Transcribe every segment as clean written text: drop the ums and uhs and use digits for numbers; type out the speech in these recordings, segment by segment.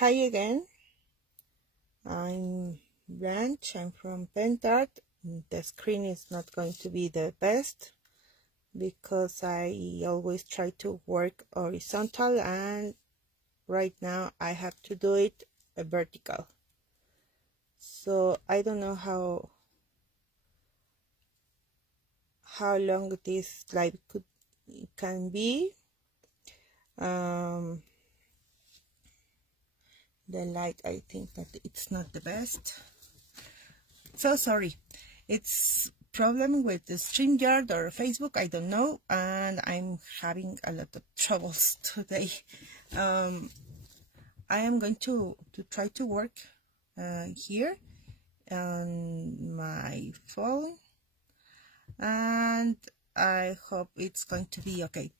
Hi again, I'm Blanca, I'm from Pentart. The screen is not going to be the best because I always try to work horizontal, and right now I have to do it vertical. So I don't know how long this live can be. The light, I think that it's not the best. So sorry, it's problem with the StreamYard or Facebook, I don't know, and I'm having a lot of troubles today. I am going to try to work here on my phone, and I hope it's going to be okay.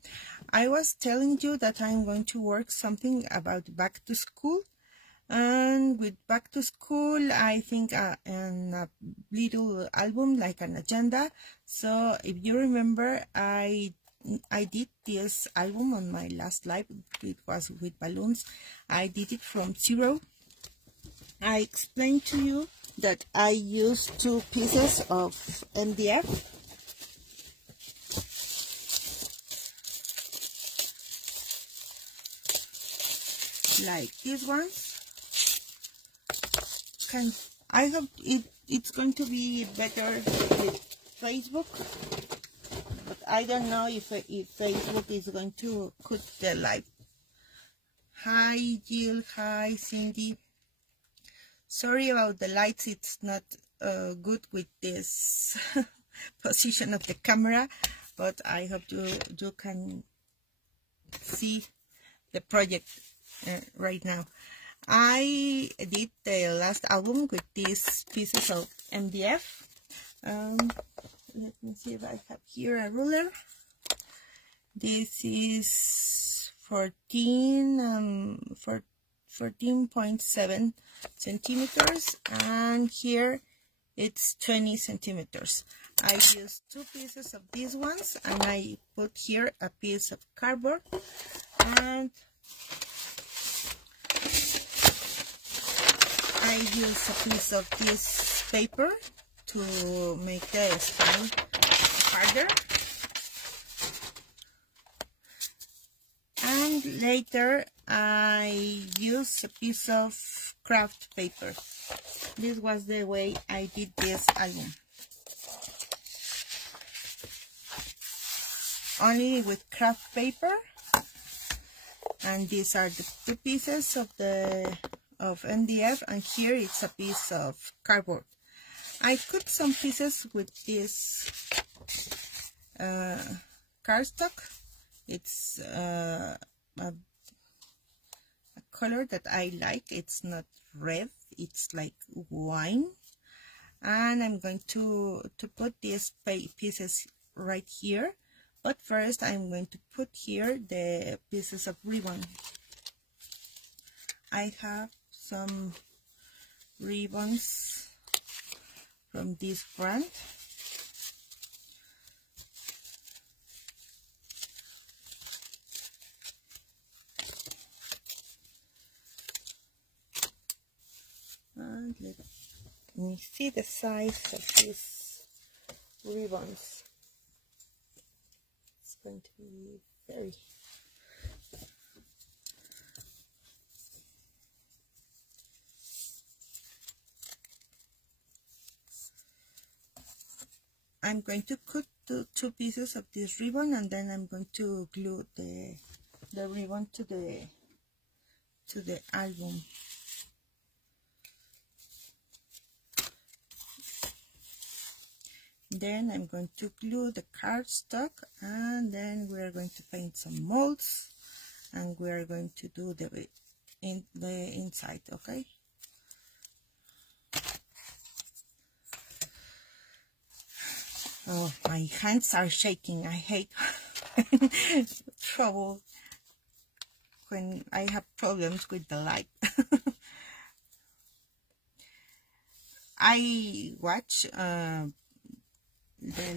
I was telling you that I'm going to work something about back to school. And with back to school, I think in a little album, like an agenda. So if you remember, I did this album on my last live. It was with balloons. I did it from zero. I explained to you that I used 2 pieces of MDF. Like these ones. I hope it's going to be better with Facebook, but I don't know if Facebook is going to cut the live. Hi Jill, hi Cindy. Sorry about the lights, it's not good with this position of the camera, but I hope you can see the project right now. I did the last album with these pieces of MDF. Let me see if I have here a ruler. This is 14.7 centimeters, and here it's 20 centimeters. I used 2 pieces of these ones, and I put here a piece of cardboard, and I use a piece of this paper to make the spine harder. And later I use a piece of craft paper. This was the way I did this album. Only with craft paper. And these are the 2 pieces of MDF, and here it's a piece of cardboard. I cut some pieces with this cardstock. It's a color that I like. It's not red, it's like wine. And I'm going to put these pieces right here. But first I'm going to put here the pieces of ribbon. I have some ribbons from this brand. And let me see the size of these ribbons. It's going to be very... I'm going to cut 2 pieces of this ribbon, and then I'm going to glue the ribbon to the album. Then I'm going to glue the cardstock, and then we're going to paint some molds, and we're going to do the inside, okay? Oh, my hands are shaking. I hate trouble when I have problems with the light. I watch the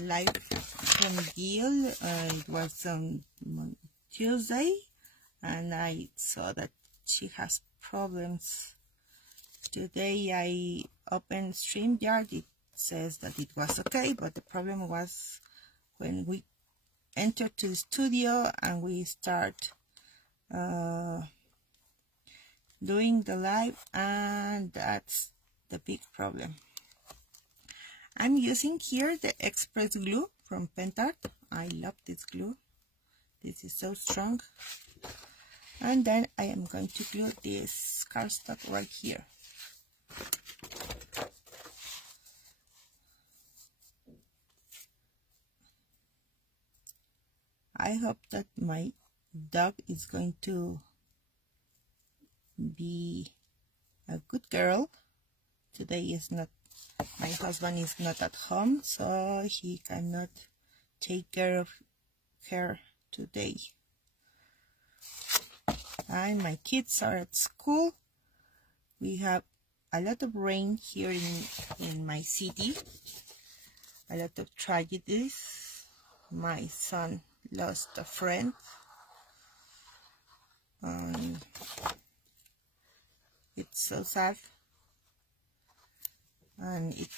live from Gil. It was on Tuesday, and I saw that she has problems. Today I opened StreamYard. It says that it was okay, but the problem was when we enter to the studio and we start doing the live, and that's the big problem. I'm using here the express glue from Pentacolor. I love this glue. This is so strong. And then I am going to glue this cardstock right here. I hope that my dog is going to be a good girl. Today is not, my husband is not at home, so he cannot take care of her today. And my kids are at school. We have a lot of rain here in my city, a lot of tragedies. My son lost a friend, and it's so sad, and it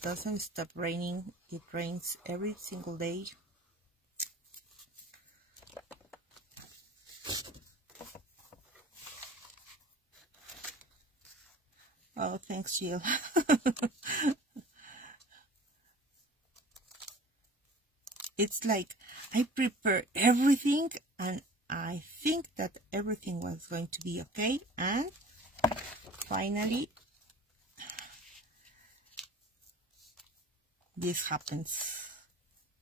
doesn't stop raining. It rains every single day. Oh, thanks, Jill. It's like I prepare everything and I think that everything was going to be okay, and finally this happens.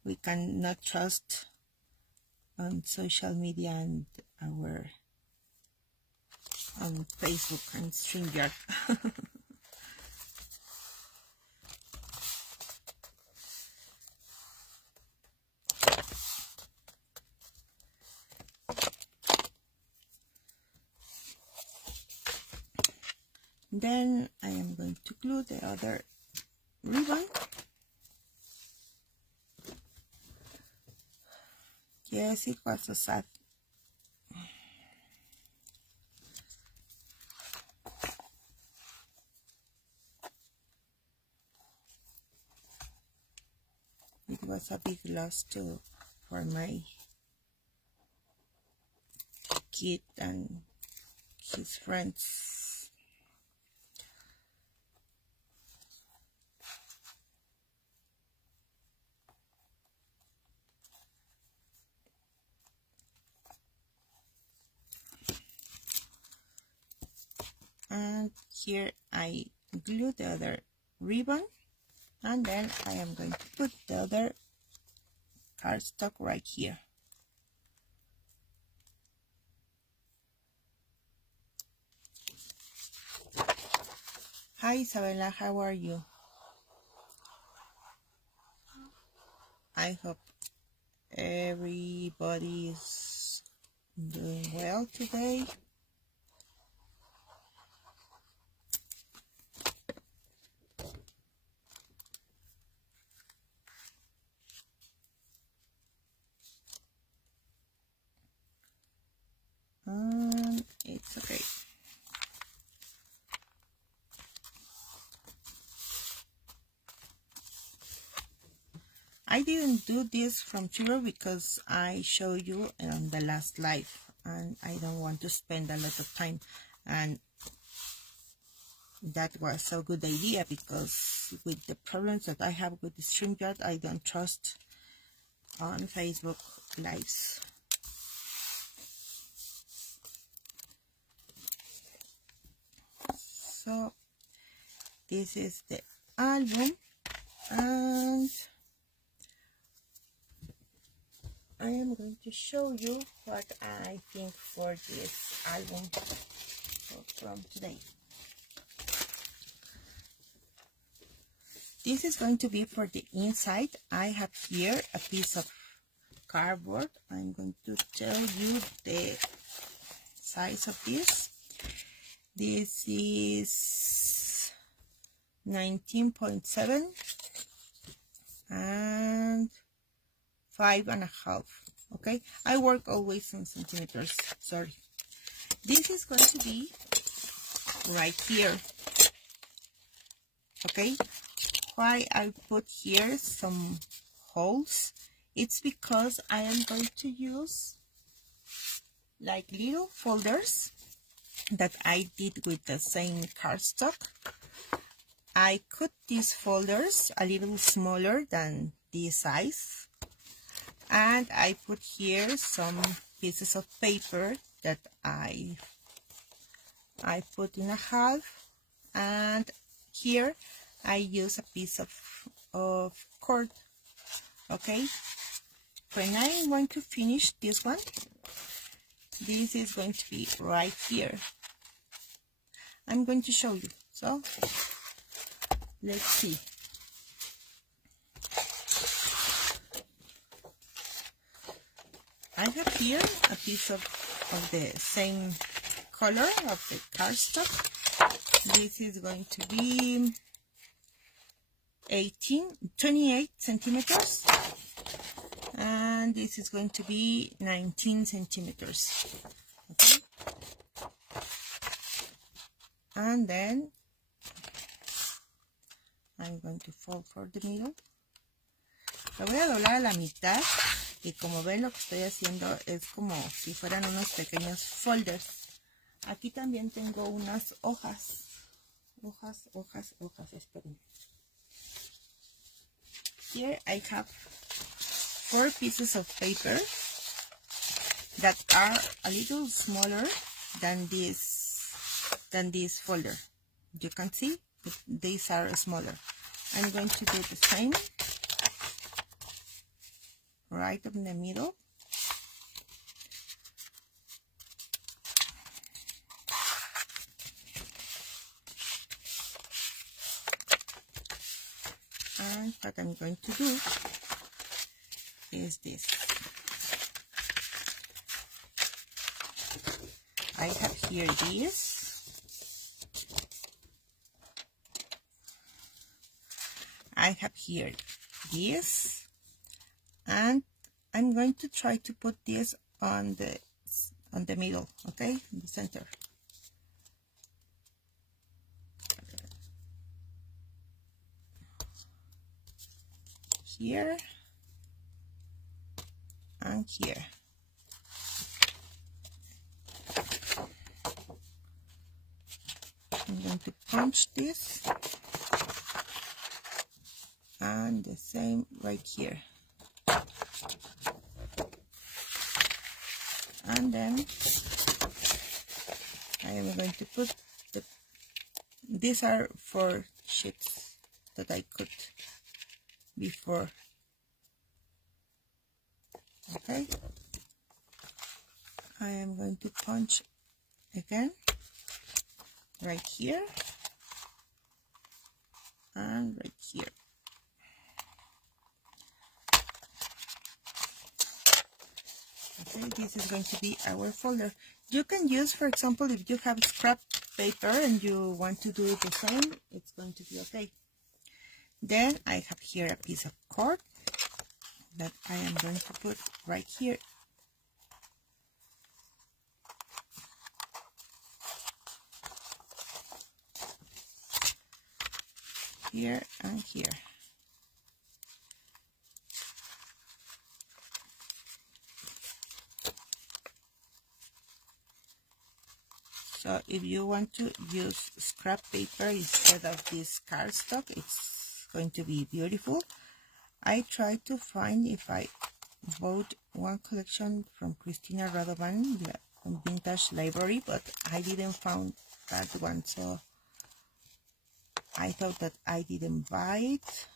We cannot trust on social media and our on Facebook and StreamYard. Then I am going to glue the other ribbon. Yes, it was so sad. It was a big loss too for my kid and his friends. And here I glue the other ribbon, and then I am going to put the other cardstock right here. Hi Isabella, how are you? I hope everybody is doing well today. It's okay. I didn't do this from zero because I showed you on the last live, and I don't want to spend a lot of time, and that was a good idea because with the problems that I have with the StreamYard, I don't trust on Facebook lives. So this is the album, and I am going to show you what I think for this album from today. This is going to be for the inside. I have here a piece of cardboard. I'm going to tell you the size of this. This is 19.7 and 5.5. Okay, I work always in centimeters. Sorry. This is going to be right here. Okay, why I put here some holes? It's because I am going to use like little folders that I did with the same cardstock. I cut these folders a little smaller than this size, and I put here some pieces of paper that I put in a half, and here I use a piece of cord. Okay, when I'm going to finish this one, this is going to be right here. I'm going to show you. So let's see. I have here a piece of the same color of the cardstock. This is going to be 28 centimeters, and this is going to be 19 centimeters. Okay, and then I'm going to fold for the middle. Lo voy a doblar a la mitad, y como ven, lo que estoy haciendo es como si fueran unos pequeños folders. Aquí también tengo unas hojas. Hojas, esperen. Here I have 4 pieces of paper that are a little smaller than this folder. You can see these are smaller. I'm going to do the same right in the middle. And what I'm going to do is this. I have here this. I have here this, and I'm going to try to put this on the middle, okay, in the center. Here and here. I'm going to punch this, and the same right here. And then I am going to put these are 4 sheets that I cut before. Okay, I am going to punch again right here and right here. Okay, this is going to be our folder. You can use, for example, if you have scrap paper and you want to do the same, it's going to be okay. Then I have here a piece of cord that I am going to put right here. Here and here. So if you want to use scrap paper instead of this cardstock, it's going to be beautiful. I tried to find if I bought one collection from Christina Radovan from Vintage Library, but I didn't find that one, so I thought that I didn't buy it.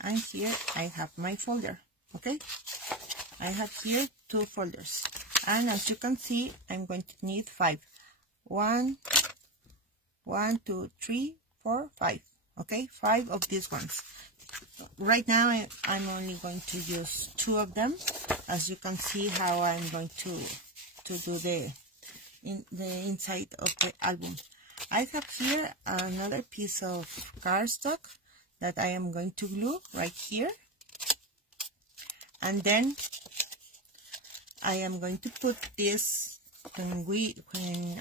And here I have my folder. Okay, I have here 2 folders. And as you can see, I'm going to need 5. 1, 2, 3, 4, 5. Okay, 5 of these ones. Right now I'm only going to use 2 of them, as you can see how I'm going to do the inside of the album. I have here another piece of cardstock that I am going to glue right here, and then I am going to put this when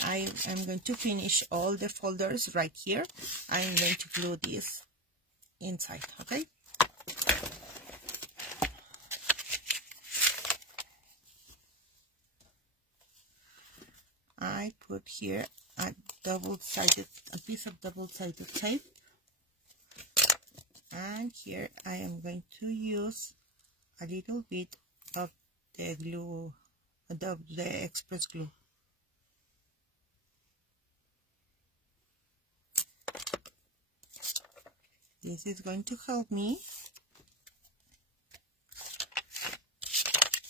I am going to finish all the folders right here. I am going to glue this inside. Okay. I put here a piece of double-sided tape, and here I am going to use a little bit of the glue, the express glue. This is going to help me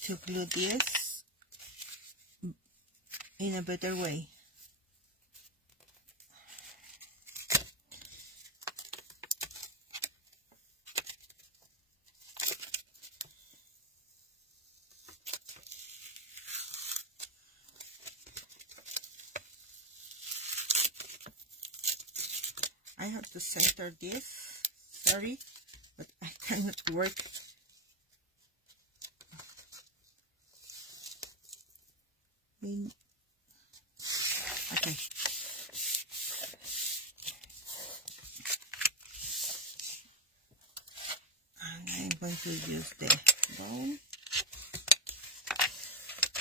to glue this in a better way. I have to center this, sorry, but I cannot work. Okay. And I'm going to use the bone.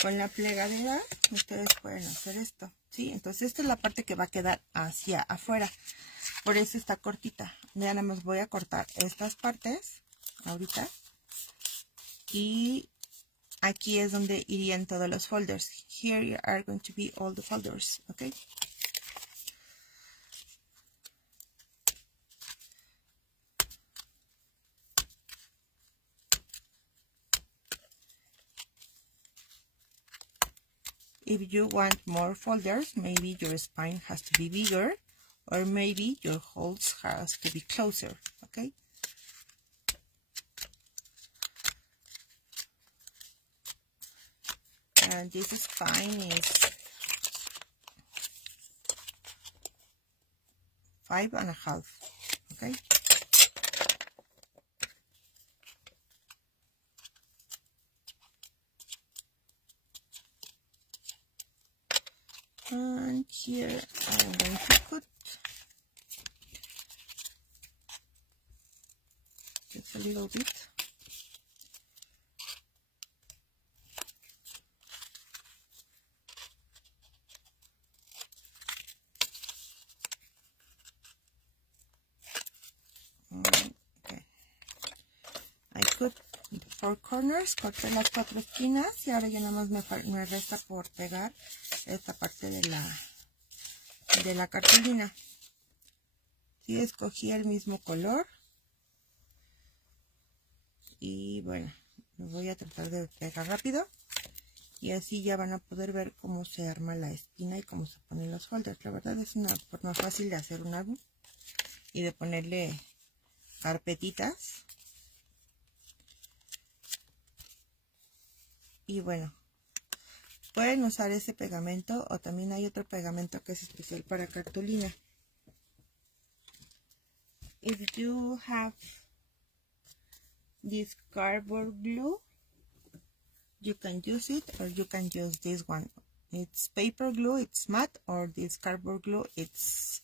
Con la plegadera ustedes pueden hacer esto, ¿sí? Entonces esta es la parte que va a quedar hacia afuera. Por eso está cortita. Ya nada más voy a cortar estas partes ahorita. Y aquí es donde irían todos los folders. Here are going to be all the folders, okay? If you want more folders, maybe your spine has to be bigger, or maybe your holes has to be closer, okay? And this spine is 5.5, okay? And here I'm going to put just a little bit. Okay. I put the 4 corners, corté las 4 esquinas y ahora ya nada más me resta por pegar esta parte de la cartulina. Sí, escogí el mismo color y bueno, lo voy a tratar de pegar rápido y así ya van a poder ver cómo se arma la esquina y cómo se ponen los folders. La verdad es una forma fácil de hacer un álbum y de ponerle carpetitas. Y bueno, pueden usar ese pegamento o también hay otro pegamento que es especial para cartulina. If you have this cardboard glue, you can use it or you can use this one. It's paper glue, it's matte, or this cardboard glue, it's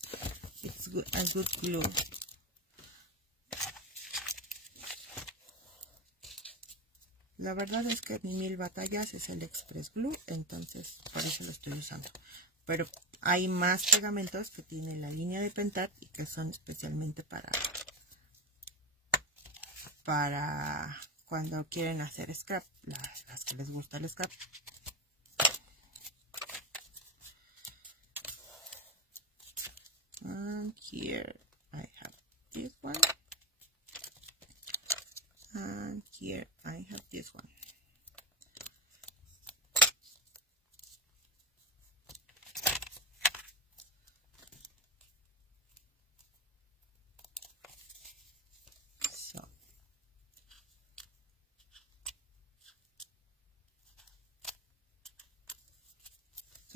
good, a good glue. La verdad es que mi 1000 batallas es el Express Glue, entonces por eso lo estoy usando. Pero hay más pegamentos que tienen la línea de Pentat y que son especialmente para cuando quieren hacer scrap, las que les gusta el scrap. And here I have this one. And here I have this one.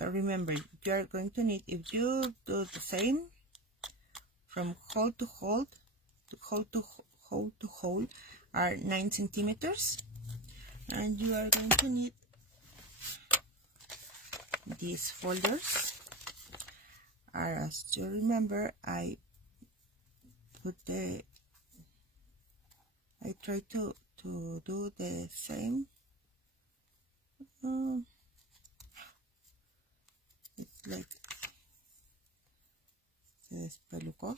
So remember, you are going to need, if you do the same from hole to hole, hole to hole are 9 centimeters, and you are going to need these folders. As you remember, I try to do the same. It's like se despelucó.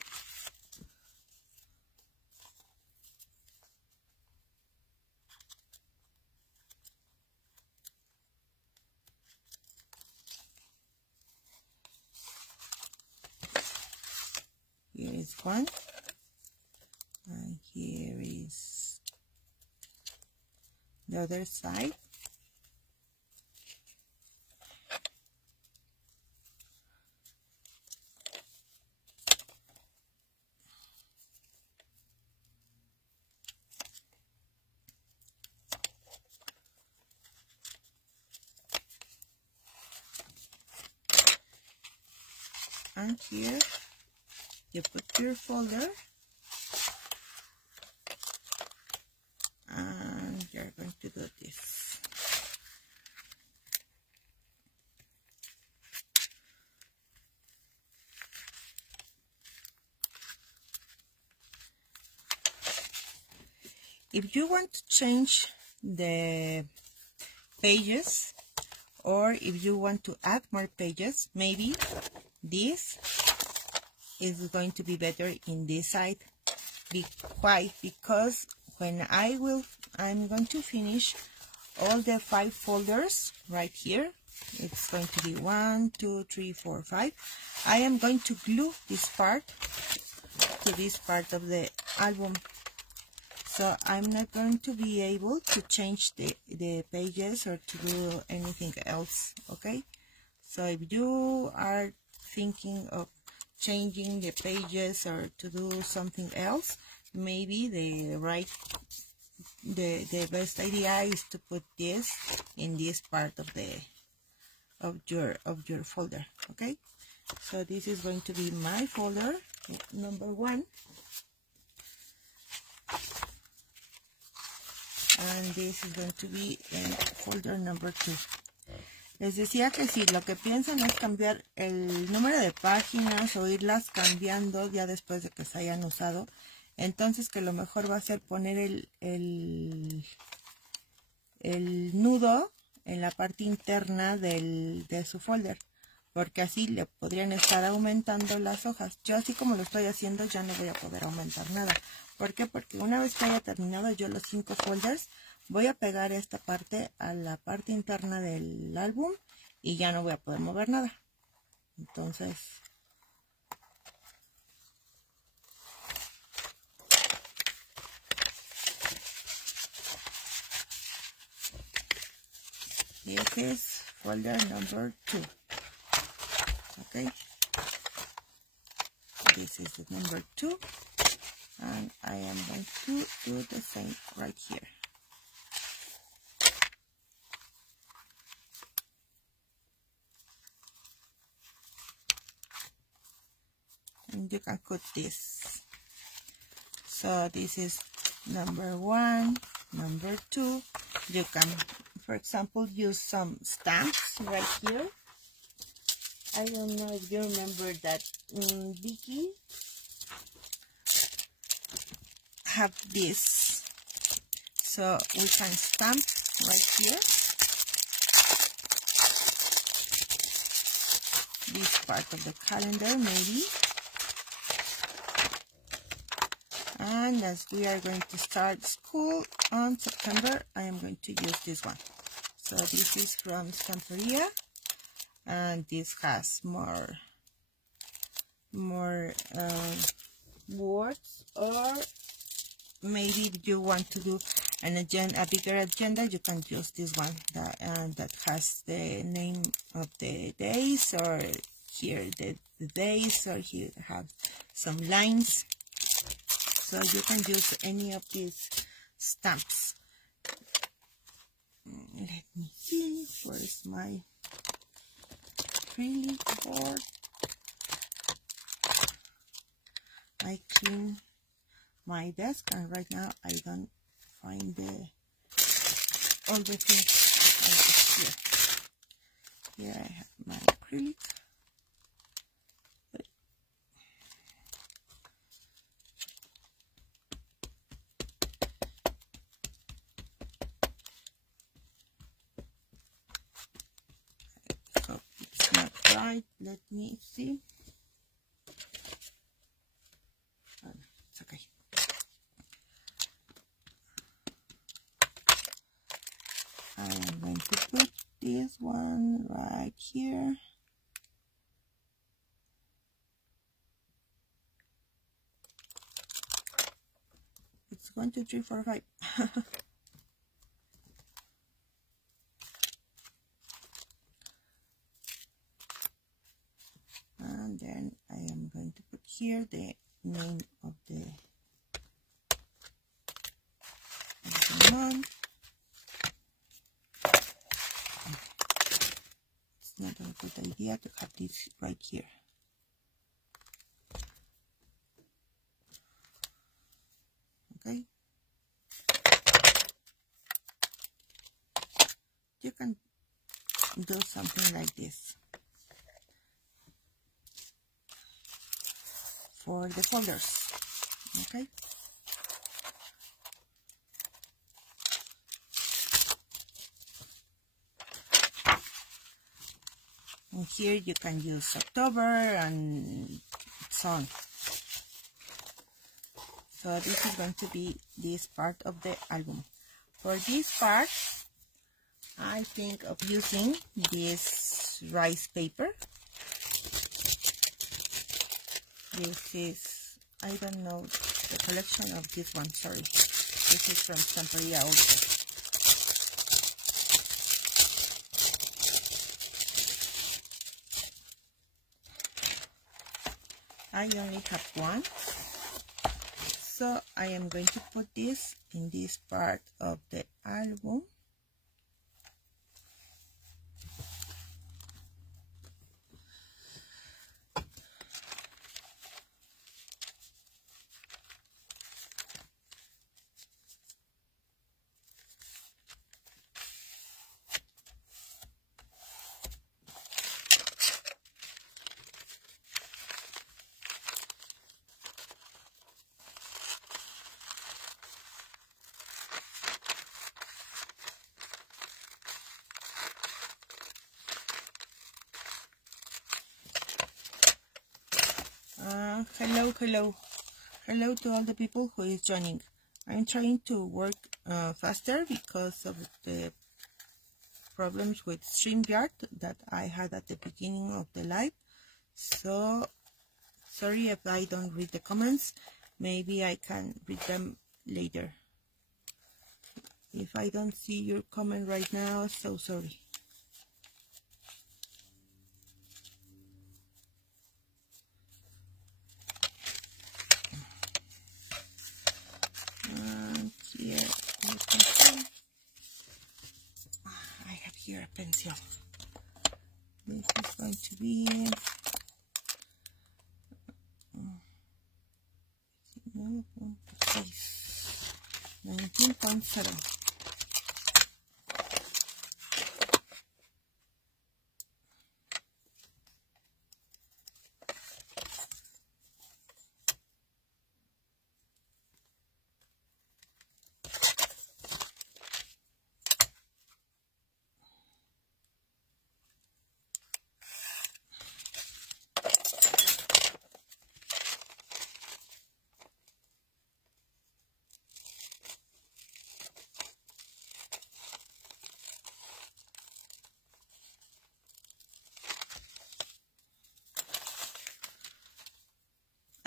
Here is one, and here is the other side. And here you put your folder, and you're going to do this. If you want to change the pages, or if you want to add more pages, maybe this is going to be better in this side. Why? Because when I'm going to finish all the 5 folders right here. It's going to be 1, 2, 3, 4, 5. I am going to glue this part to this part of the album. So I'm not going to be able to change the pages or to do anything else, okay? So if you are thinking of changing the pages or to do something else, maybe the best idea is to put this in this part of your folder, okay? So this is going to be my folder number 1. And this is going to be folder number 2. Les decía que si lo que piensan es cambiar el número de páginas o irlas cambiando ya después de que se hayan usado, entonces que lo mejor va a ser poner el nudo en la parte interna de su folder, porque así le podrían estar aumentando las hojas. Yo así como lo estoy haciendo ya no voy a poder aumentar nada. ¿Por qué? Porque una vez que haya terminado yo los 5 folders, voy a pegar esta parte a la parte interna del álbum y ya no voy a poder mover nada. Entonces, this is folder number 2. Okay, this is the number 2. And I am going to do the same right here. And you can cut this. So this is number 1, number 2. You can, for example, use some stamps right here. I don't know if you remember that Vicky have this, so we can stamp right here this part of the calendar maybe, and as we are going to start school on September, I am going to use this one. So this is from Stamperia, and this has more words, or maybe if you want to do a bigger agenda, you can use this one that has the name of the days, or here the days, or here have some lines. So you can use any of these stamps. Let me see, where's my acrylic board. I clean my desk, and right now I don't find all the things here. Here I have my acrylic. So it's not right. Let me see. Oh, it's okay. I am going to put this one right here. It's 1, 2, 3, 4, 5. And then I am going to put here the name of the month. It's not a good idea to have this right here. Okay. You can do something like this for the folders. Okay. And here you can use October and so on. So this is going to be this part of the album. For this part, I think of using this rice paper. This is, I don't know the collection of this one, sorry. This is from Stamperia also. I only have one, so I am going to put this in this part of the album. Hello to all the people who is joining. I'm trying to work faster because of the problems with StreamYard that I had at the beginning of the live. So sorry if I don't read the comments. Maybe I can read them later. If I don't see your comment right now, so sorry. Here you can see I have here a pencil. This is going to be 19.7.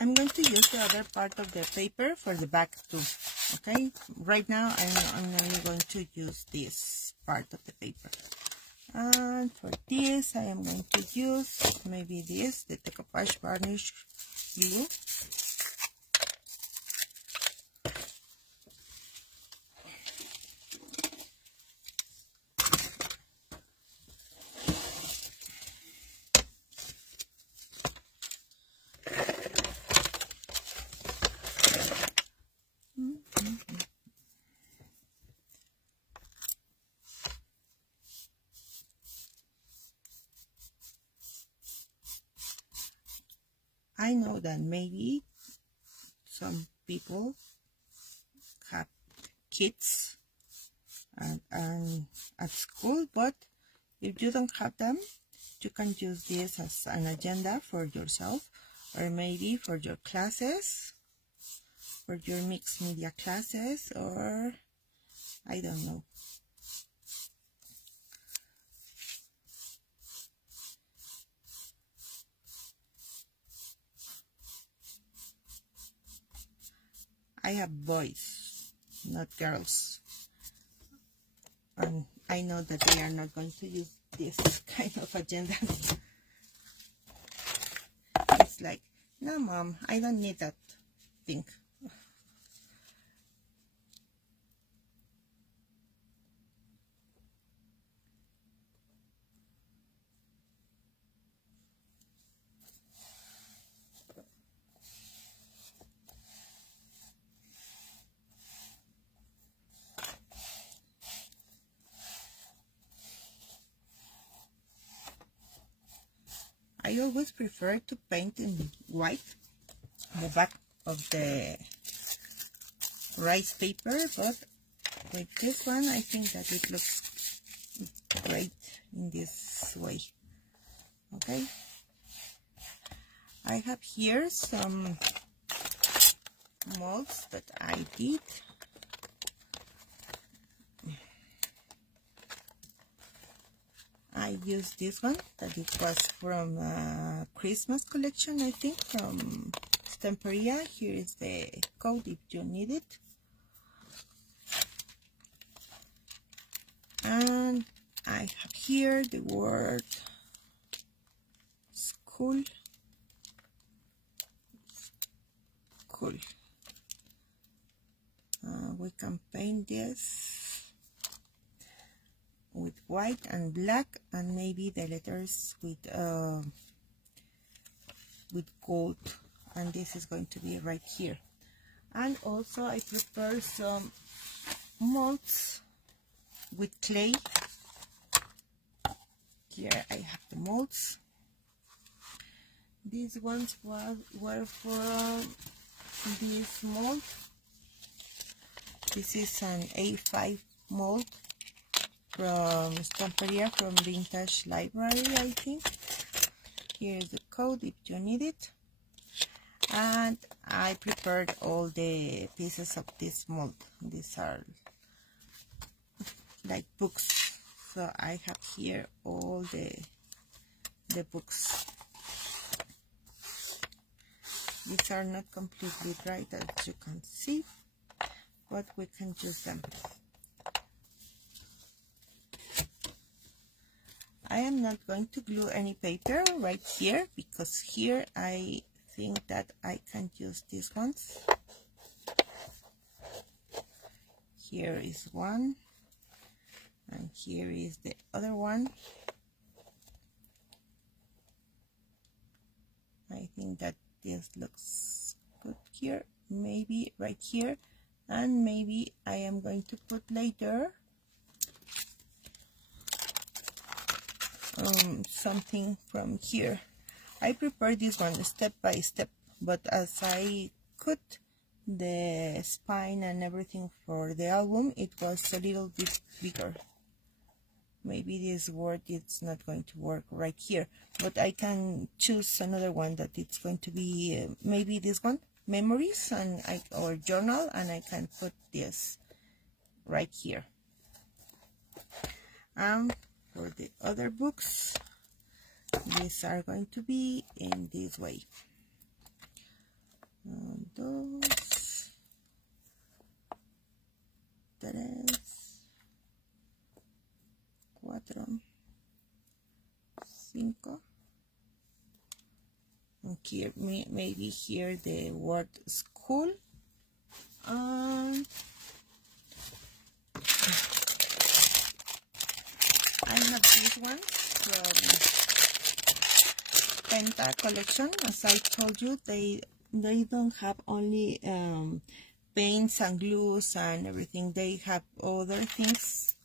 I'm going to use the other part of the paper for the back too. Okay, right now I'm only going to use this part of the paper. And for this, I am going to use maybe this, the decoupage varnish glue. I know that maybe some people have kids and at school, but if you don't have them, you can use this as an agenda for yourself, or maybe for your classes, for your mixed media classes, or I don't know. I have boys, not girls, and I know that they are not going to use this kind of agenda. It's like, no mom, I don't need that thing. I always prefer to paint in white the back of the rice paper, but with this one I think that it looks great in this way. Okay, I have here some molds that I did. I used this one, that it was from Christmas collection, I think, from Stamperia. Here is the code if you need it. And I have here the word school. Cool. We can paint this with white and black, and maybe the letters with gold, and this is going to be right here. And also I prepared some molds with clay. Here I have the molds. These ones were from this mold. This is an A5 mold from Stamperia, from Vintage Library, I think. Here is the code if you need it. And I prepared all the pieces of this mold. These are like books, so I have here all the books. These are not completely dry, as you can see, but we can use them. I am not going to glue any paper right here, because here I think that I can use these ones. Here is one, and here is the other one. I think that this looks good here, maybe right here, and maybe I am going to put later something from here. I prepared this one step by step, but as I cut the spine and everything for the album, it was a little bit bigger. Maybe this word is not going to work right here, but I can choose another one that it's going to be maybe this one, memories, and or journal, and I can put this right here. For the other books, these are going to be in this way. 1, 2, 3, 4, 5. And here, maybe here the word school. And I have this one from Penta collection. As I told you, they don't have only paints and glues and everything. They have other things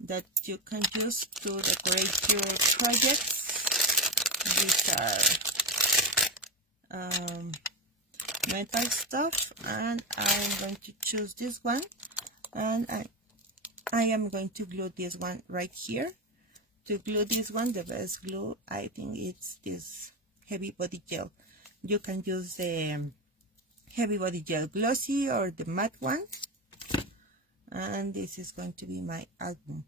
that you can use to decorate your projects. These are metal stuff, and I'm going to choose this one, and I am going to glue this one right here. To glue this one, the best glue, I think it's this heavy body gel. You can use the heavy body gel glossy or the matte one, and this is going to be my album.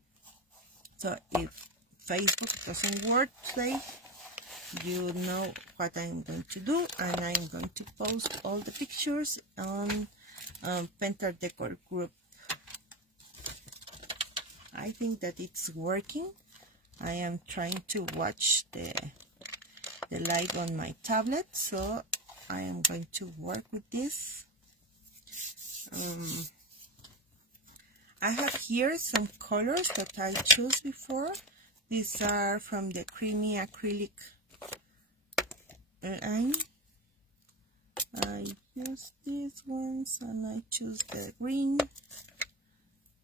So if Facebook doesn't work today, you know what I'm going to do, and I'm going to post all the pictures on Pentacolor group. I think that it's working. I am trying to watch the live on my tablet, so I am going to work with this. I have here some colors that I chose before. These are from the creamy acrylic line. I use these ones, and I choose the green,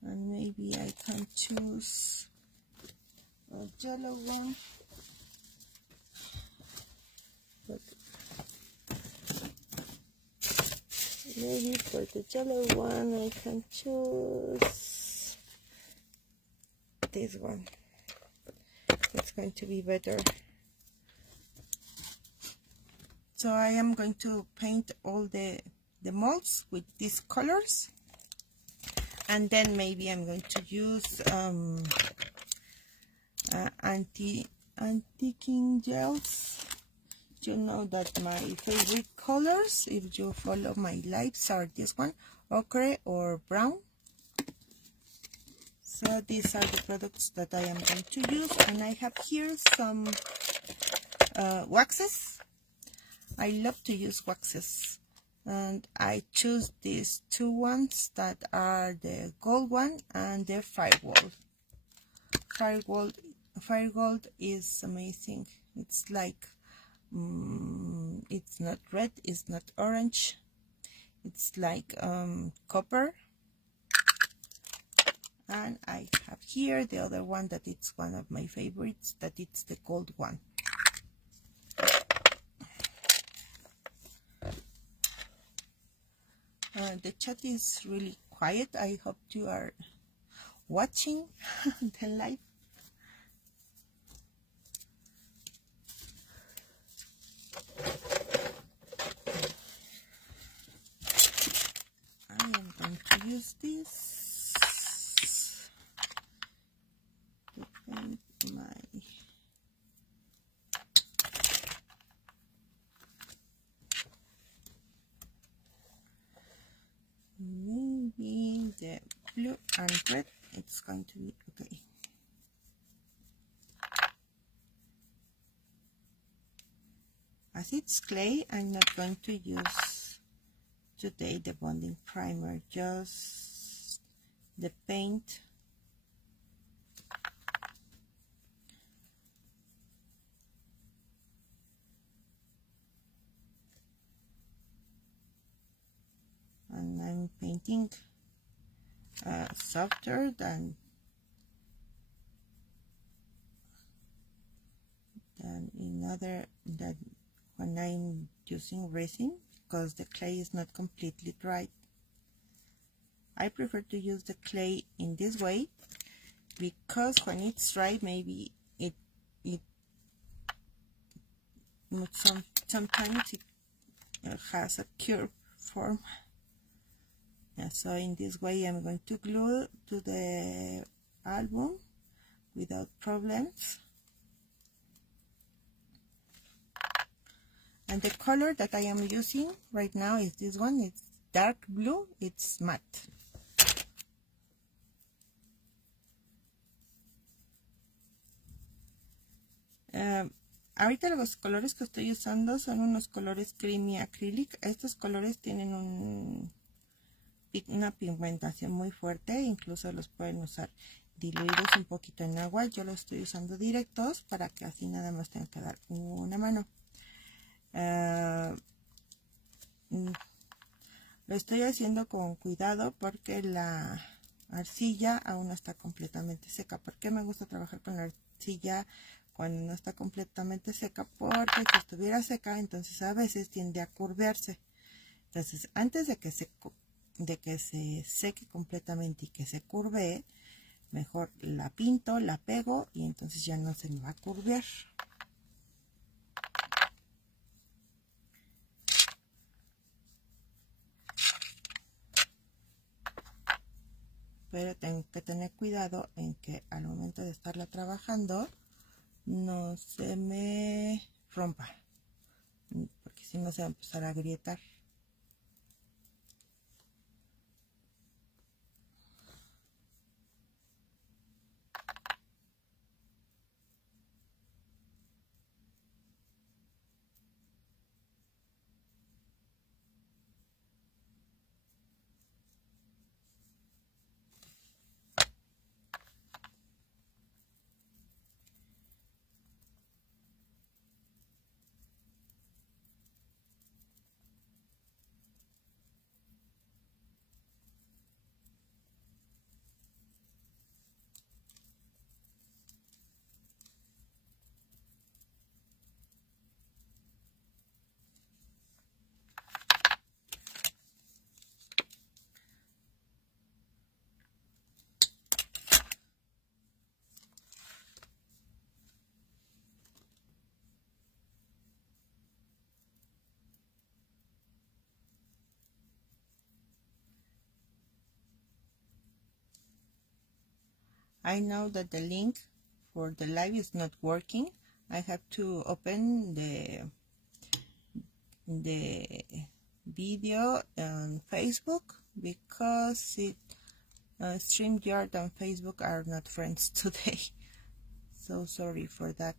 and maybe I can choose a yellow one. But maybe for the yellow one I can choose this one. It's going to be better. So I am going to paint all the molds with these colors, and then maybe I'm going to use antiquing gels. You know that my favorite colors, if you follow my lives, are this one, ochre or brown. So these are the products that I am going to use, and I have here some waxes. I love to use waxes, and I choose these two ones that are the gold one and the firegold. Firegold is amazing. It's like it's not red, it's not orange, it's like copper. And I have here the other one that it's one of my favorites, that it's the gold one. The chat is really quiet. I hope you are watching the live. I am going to use this to paint my maybe the blue and red. It's going to be okay. As it's clay, I'm not going to use today the bonding primer, just the paint. And I'm painting softer than when I'm using resin, because the clay is not completely dry. I prefer to use the clay in this way, because when it's dry, maybe it sometimes it has a curved form. Yeah, so in this way I'm going to glue to the album without problems. And the color that I am using right now is this one. It's dark blue, it's matte. Ahorita los colores que estoy usando son unos colores creamy acrylic. Estos colores tienen una pigmentación muy fuerte, incluso los pueden usar diluidos un poquito en agua. Yo los estoy usando directos para que así nada más tenga que dar una mano. Lo estoy haciendo con cuidado porque la arcilla aún no está completamente seca. ¿Por qué me gusta trabajar con la arcilla cuando no está completamente seca, porque si estuviera seca, entonces a veces tiende a curvearse. Entonces, antes de que se seque completamente y que se curvee, mejor la pinto, la pego y entonces ya no se me va a curvear. Pero tengo que tener cuidado en que al momento de estarla trabajando no se me rompa, porque si no se va a empezar a agrietar. I know that the link for the live is not working. I have to open the video on Facebook because StreamYard and Facebook are not friends today. So sorry for that.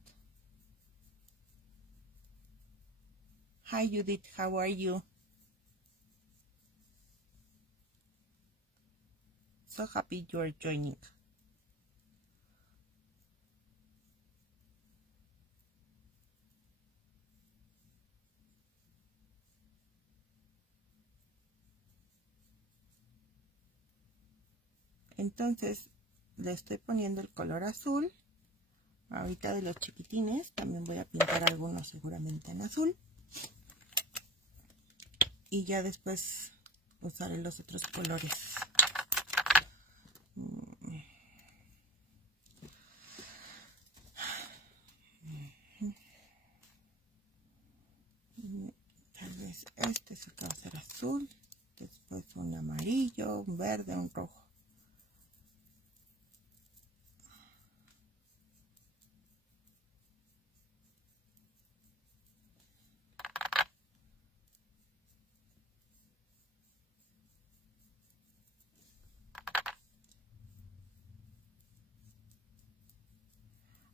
Hi Judith, how are you? So happy you are joining. Entonces le estoy poniendo el color azul. Ahorita de los chiquitines también voy a pintar algunos seguramente en azul. Y ya después usaré los otros colores. Tal vez este es el que va a ser azul. Después un amarillo, un verde, un rojo.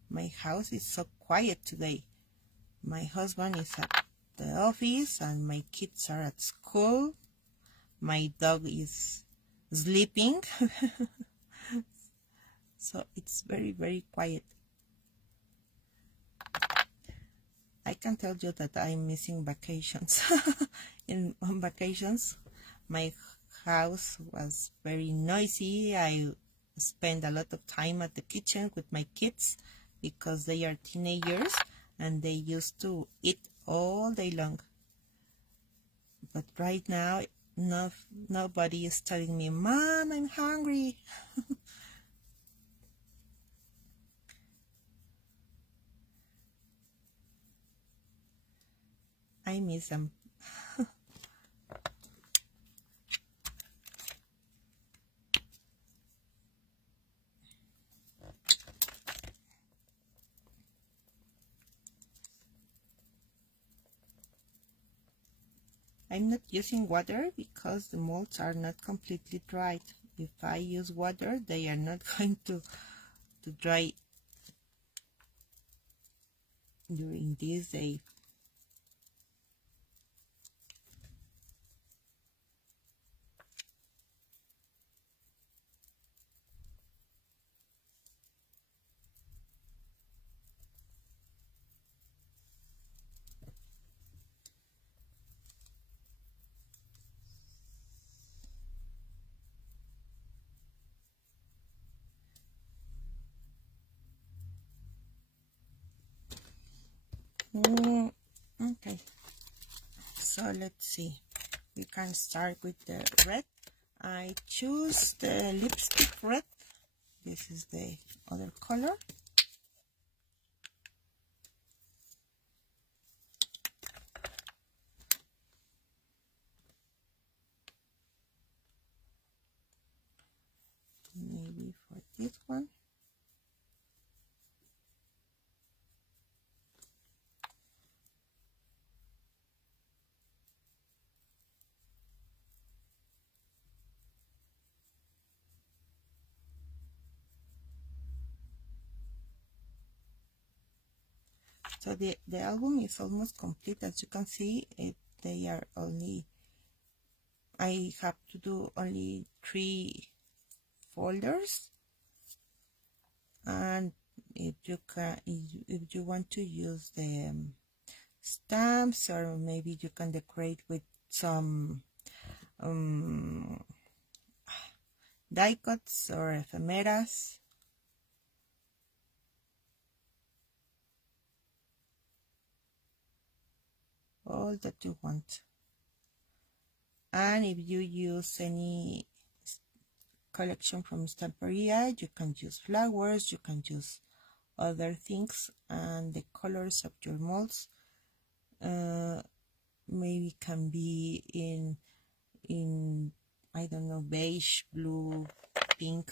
My house is so quiet today. My husband is at the office and my kids are at school. My dog is sleeping. So it's very, very quiet. I can tell you that I'm missing vacations. On vacations, my house was very noisy. I spend a lot of time at the kitchen with my kids because they are teenagers and they used to eat all day long. But right now, nobody is telling me, Mom, I'm hungry. I miss them. I'm not using water because the molds are not completely dried. If I use water, they are not going to dry during this day. Okay, so let's see. We can start with the red. I choose the lipstick red. This is the other color. Maybe for this one. So the album is almost complete. As you can see, they are only, I have to do only 3 folders, and if you want to use the stamps, or maybe you can decorate with some die cuts or ephemeras. All that you want. And if you use any collection from Stamperia, you can use flowers, you can use other things, and the colors of your molds maybe can be in I don't know, beige, blue, pink.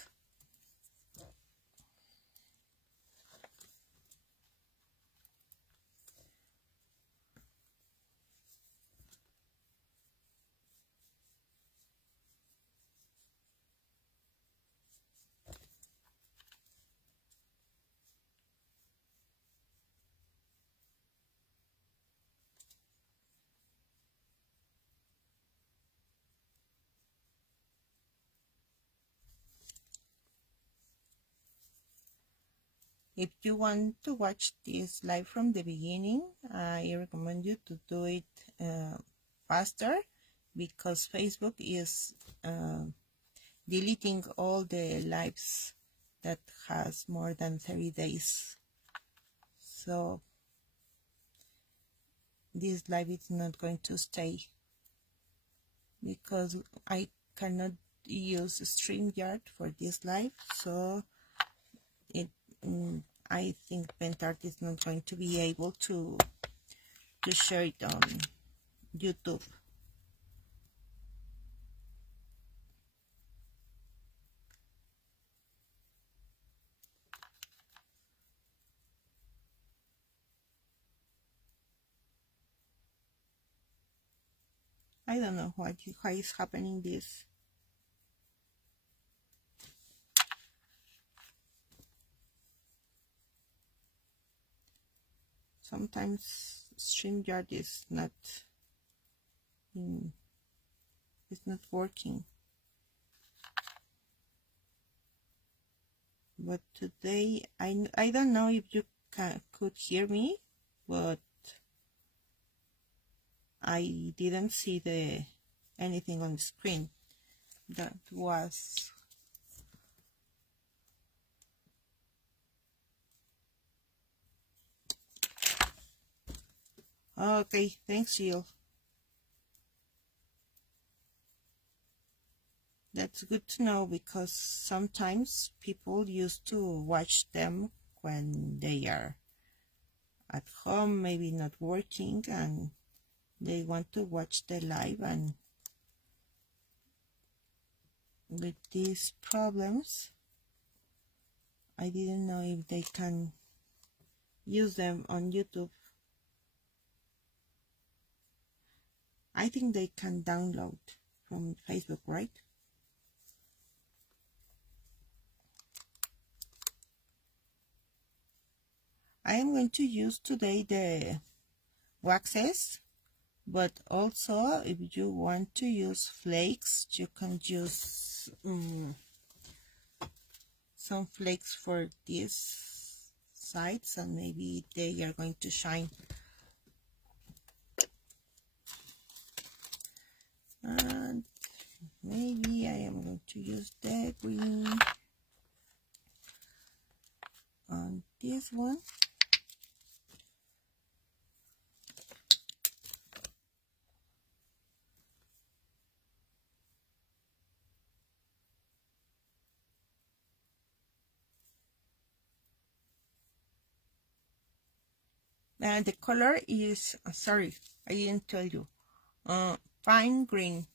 If you want to watch this live from the beginning, I recommend you to do it faster, because Facebook is deleting all the lives that has more than 30 days. So this live is not going to stay, because I cannot use StreamYard for this live, so I think Pentart is not going to be able to share it on YouTube. I don't know why is happening this. Sometimes StreamYard is not working. But today, I don't know if you could hear me, but I didn't see anything on the screen. That was okay. Thanks, Jill. That's good to know, because sometimes people used to watch them when they are at home, maybe not working, and they want to watch the live, and with these problems, I didn't know if they can use them on YouTube. I think they can download from Facebook, right? I am going to use today the waxes, but also if you want to use flakes, you can use some flakes for these sides, and maybe they are going to shine. And maybe I am going to use the green on this one. The color is, sorry, I didn't tell you, fine green.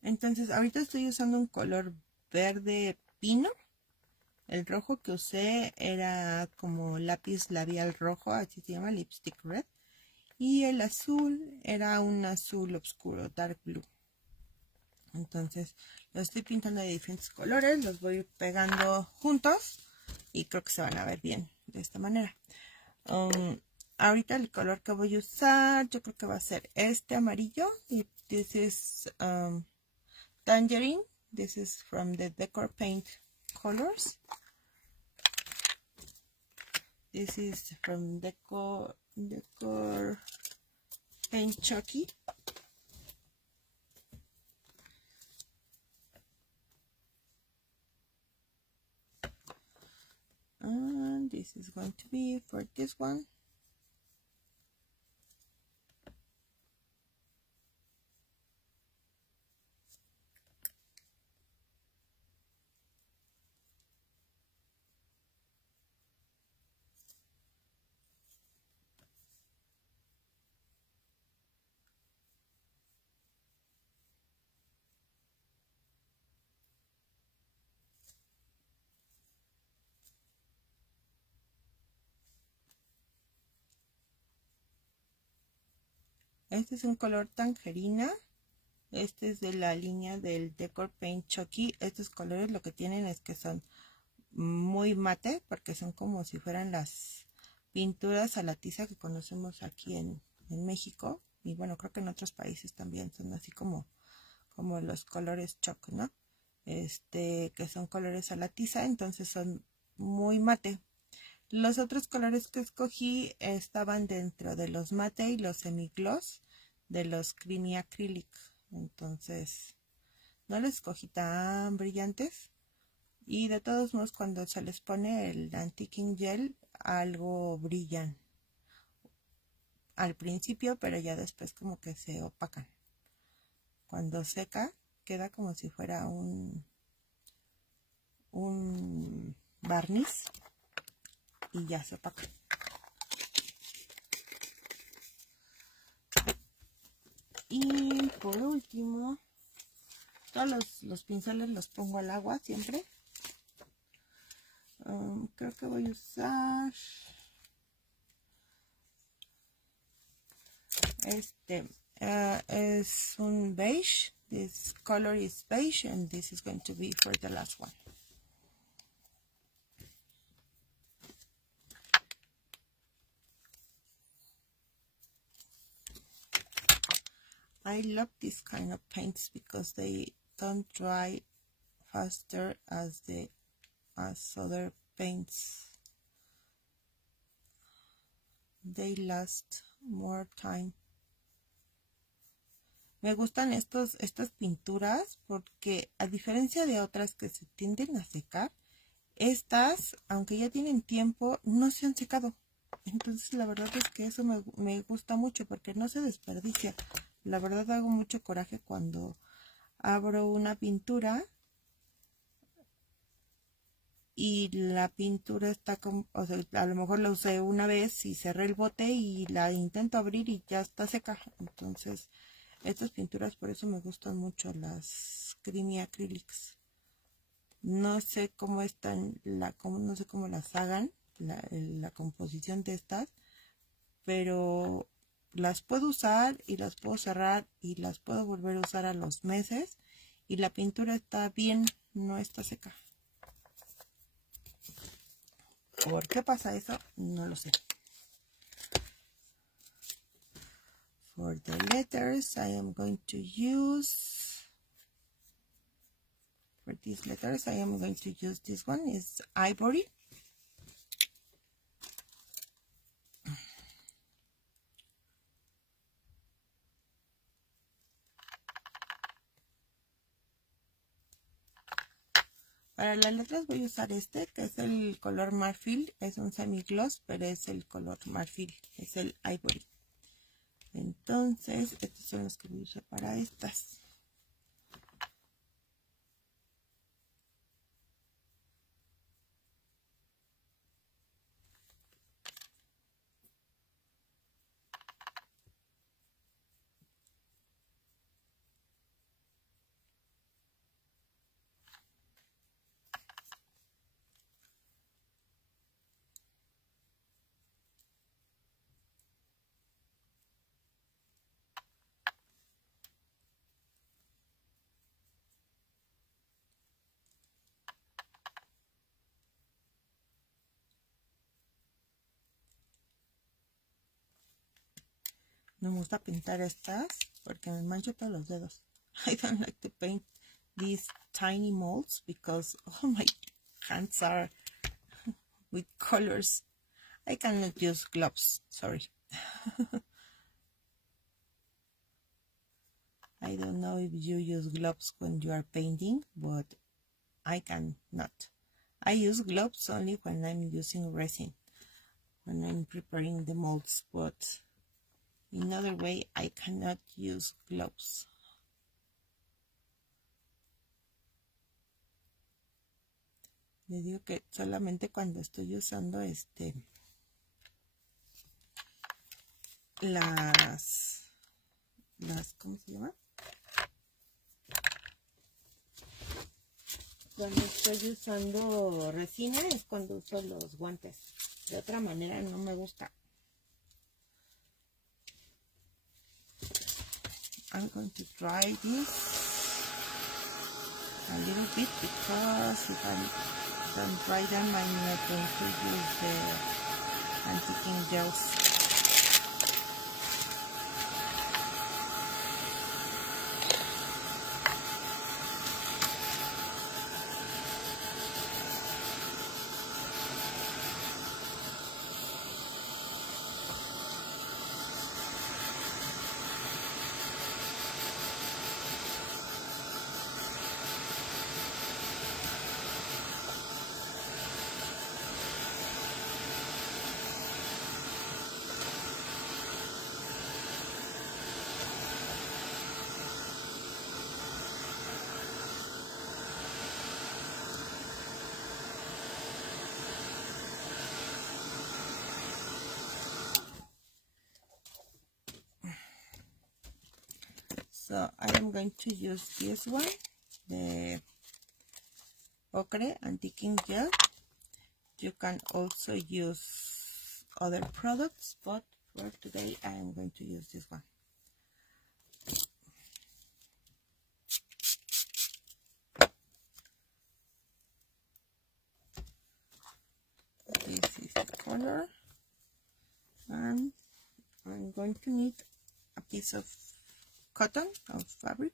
Entonces ahorita estoy usando un color verde pino. El rojo que usé era como lápiz labial rojo, así se llama, lipstick red. Y el azul era un azul oscuro, dark blue. Entonces los estoy pintando de diferentes colores, los voy pegando juntos y creo que se van a ver bien de esta manera. Ahorita el color que voy a usar, yo creo que va a ser este amarillo. Y this is tangerine. This is from the Decor Paint Colors. This is from Decor Paint Kft. And this is going to be for this one. Este es un color tangerina. Este es de la línea del Decor Paint Kft. Estos colores lo que tienen es que son muy mate, porque son como si fueran las pinturas a la tiza que conocemos aquí en México. Y bueno, creo que en otros países también son así como los colores choc, ¿no? Que son colores a la tiza, entonces son muy mate. Los otros colores que escogí estaban dentro de los mate y los semigloss de los creamy acrylic. Entonces no les escogí tan brillantes. Y de todos modos, cuando se les pone el anti-king gel, algo brillan al principio, pero ya después como que se opacan. Cuando seca, queda como si fuera un barniz. Y ya se opaca. Y por último, todos los pinceles los pongo al agua siempre. Creo que voy a usar es un beige. This color is beige and this is going to be for the last one. I love this kind of paints because they don't dry faster as other paints. They last more time. Me gustan estas pinturas porque a diferencia de otras que se tienden a secar, estas, aunque ya tienen tiempo, no se han secado. Entonces la verdad es que eso me gusta mucho porque no se desperdicia. La verdad hago mucho coraje cuando abro una pintura y la pintura está como, o sea, a lo mejor la usé una vez y cerré el bote y la intento abrir y ya está seca. Entonces estas pinturas por eso me gustan mucho, las creamy acrylics. No sé cómo están, no sé cómo las hagan, la composición de estas, pero las puedo usar y las puedo cerrar y las puedo volver a usar a los meses y la pintura está bien, no está seca. ¿Por qué pasa eso? No lo sé. For the letters, I am going to use, for these letters, I am going to use this one, is Ivory. Para las letras voy a usar este, que es el color marfil, es un semi-gloss, pero es el color marfil, es el Ivory. Entonces, estos son los que voy a usar para estas. No me gusta pintar estas porque me mancho todos los dedos. I don't like to paint these tiny molds because all my hands are with colors. I cannot use gloves, sorry. I don't know if you use gloves when you are painting, but I cannot. I use gloves only when I'm using resin, when I'm preparing the molds, but in other way I cannot use gloves. Les digo que solamente cuando estoy usando las ¿cómo se llama? Cuando estoy usando resina es cuando uso los guantes. De otra manera no me gusta. I'm going to dry this a little bit because if I don't dry them, I'm not going to use the antiquing gels. So I am going to use this one, the Ocre Antiquing Gel. You can also use other products, but for today I am going to use this one. This is the color, and I'm going to need a piece of cotton of fabric.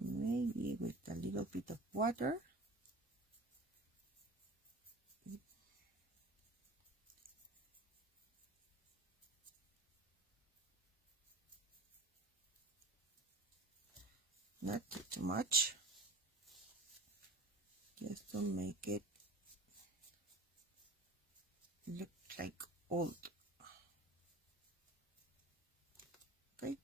Maybe with a little bit of water. Not too much, just to make it look like old. Okay.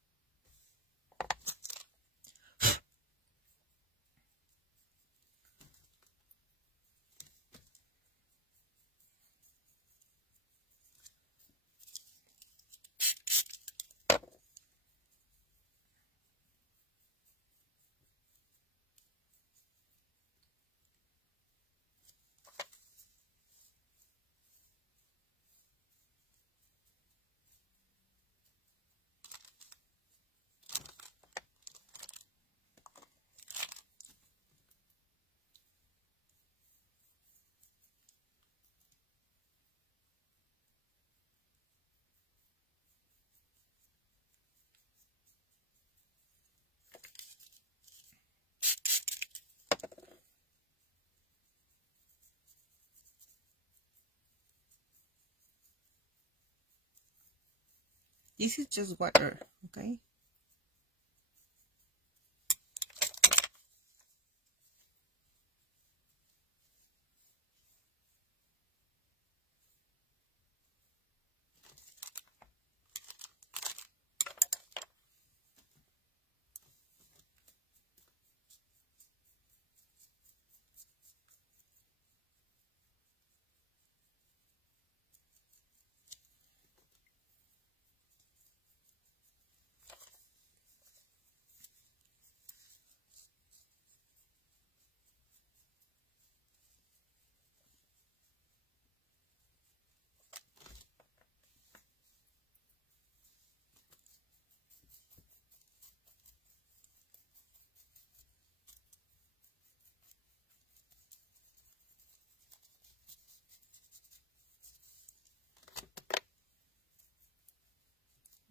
This is just water, okay?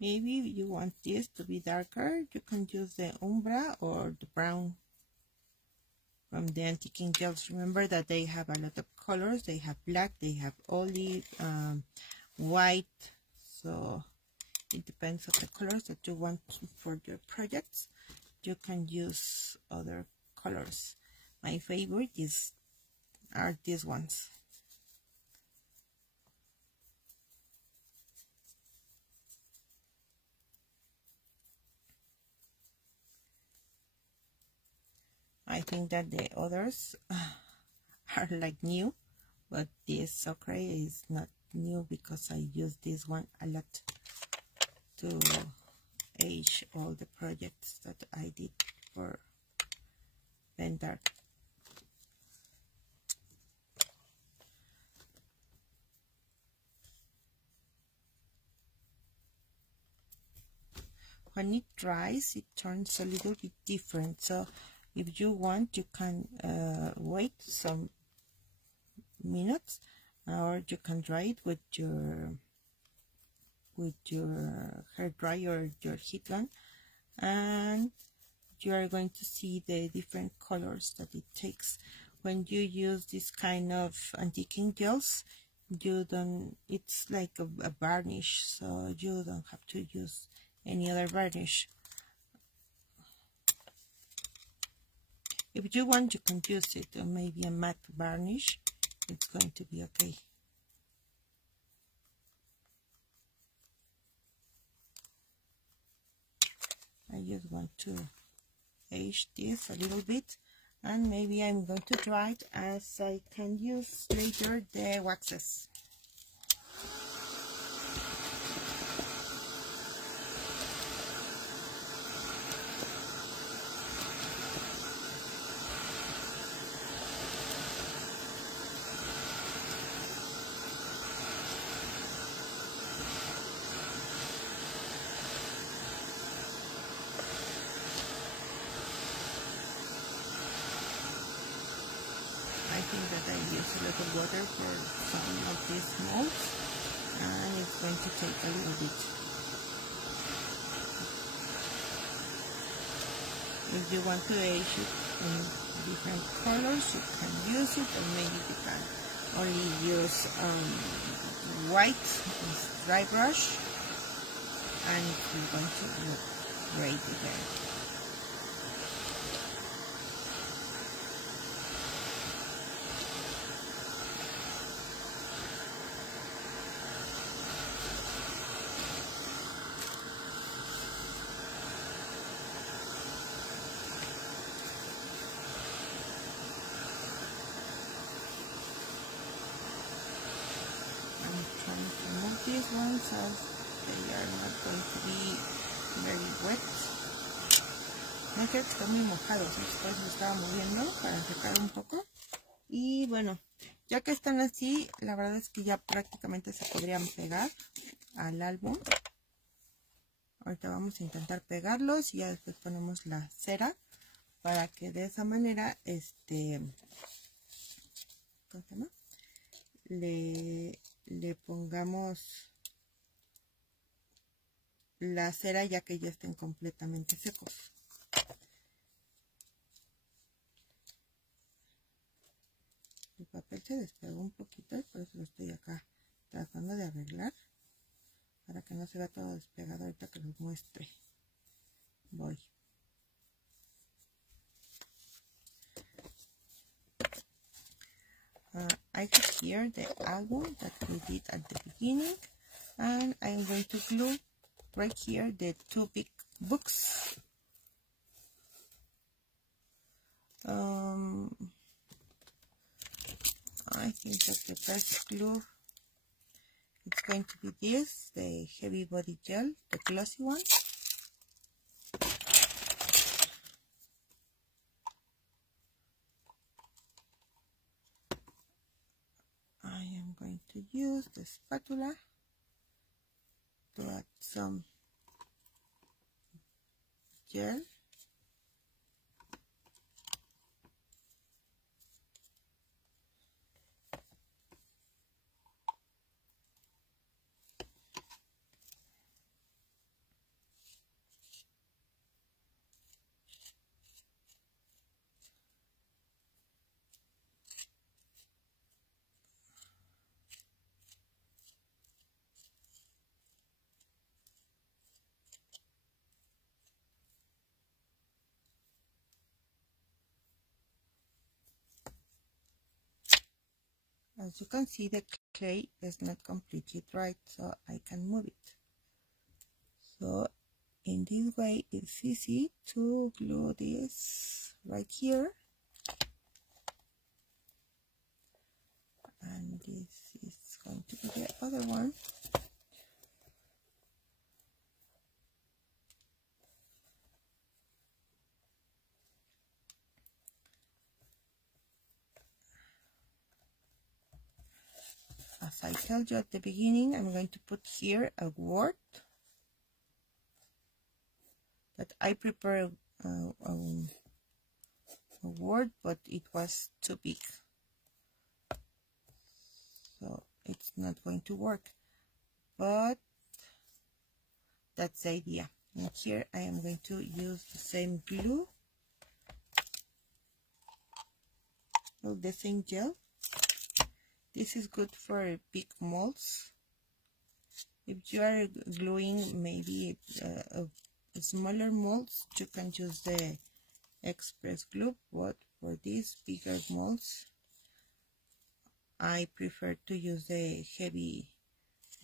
Maybe you want this to be darker, you can use the umbra or the brown from the antiquing gels. Remember that they have a lot of colors. They have black, they have olive, white, so it depends on the colors that you want for your projects. You can use other colors. My favorite are these ones. I think that the others are like new, but this ochre is not new because I use this one a lot to age all the projects that I did for Pentacolor. When it dries, it turns a little bit different, so if you want, you can wait some minutes, or you can dry it with your hair dryer or your heat gun, and you are going to see the different colors that it takes. When you use this kind of antiquing gels, you don't, it's like a varnish, so you don't have to use any other varnish. If you want, you can use it, or maybe a matte varnish. It's going to be okay. I just want to age this a little bit, and maybe I'm going to dry it as I can use later the waxes. I think that I use a lot of water for some of these molds, and it's going to take a little bit. If you want to age it in different colors, you can use it, or maybe you can only use white dry brush, and it's going to look great again. These ones, so they are not going to be very wet. No quiero que estén muy mojados, después me estaba moviendo para secar un poco. Y bueno, ya que están así, la verdad es que ya prácticamente se podrían pegar al álbum. Ahorita vamos a intentar pegarlos y ya después ponemos la cera para que de esa manera ¿cómo se llama? Le pongamos la cera ya que ya estén completamente secos. El papel se despegó un poquito y por eso lo estoy acá tratando de arreglar. para que no se vea todo despegado ahorita que los muestre. Voy. I have here the album that we did at the beginning, and I'm going to glue right here the two big books. I think that the first glue, it's going to be this, the heavy body gel, the glossy one. I am going to use the spatula to add some gel. As you can see, the clay is not completely dry, so I can move it. So in this way, it's easy to glue this right here. And this is going to be the other one. As I told you at the beginning, I'm going to put here a word that I prepared a word, but it was too big, so it's not going to work, but that's the idea. And here I am going to use the same glue, or the same gel. This is good for big molds. If you are gluing maybe smaller molds, you can use the express glue, but for these bigger molds, I prefer to use the heavy